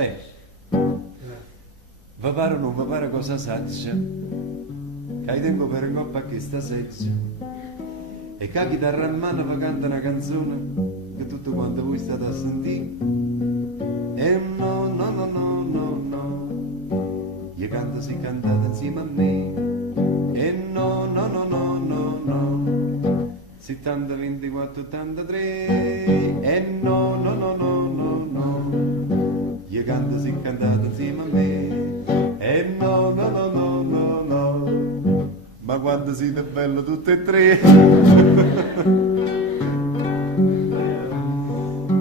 Beh, va pare o non va pare cosa saggia, che tengo per un coppa che sta seggia, e che la chitarra in mano va canta una canzone che tutto quanto voi state a sentire. E no, no, no, no, no, no, io canto se cantate insieme a me. E no, no, no, no, no, no, 70, 24, 83. E no, no, no, no, no, no, io canto se cantate insieme a me. E no, no, no, no, no, no, ma quando siete bello tutte e tre.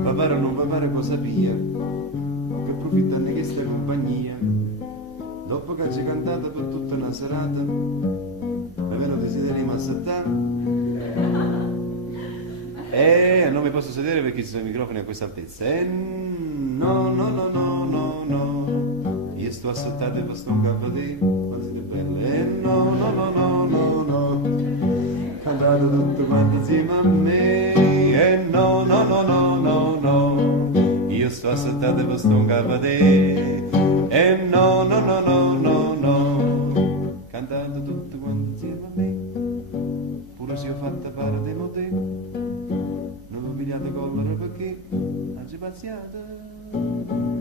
Va pare o non va pare cosa pia, che approfittano di questa compagnia. Dopo che ci cantate per tutta una serata, mi vero desiderio di assettare. Non mi posso sedere perché ci sono i microfoni a questa altezza. No, no, no, no, no, no, io sto assettato per sto capo-te, quando siete belle. No, no, no, no, no, no, cantate tutte quante insieme a me. No, no, no, no, no, no, io sto assettato per sto capo-te. No, no, no, no, no, no, cantate tutte quante insieme a me. Pure se ho fatta parte di te, non vi pigliate collera perché non ci paziate.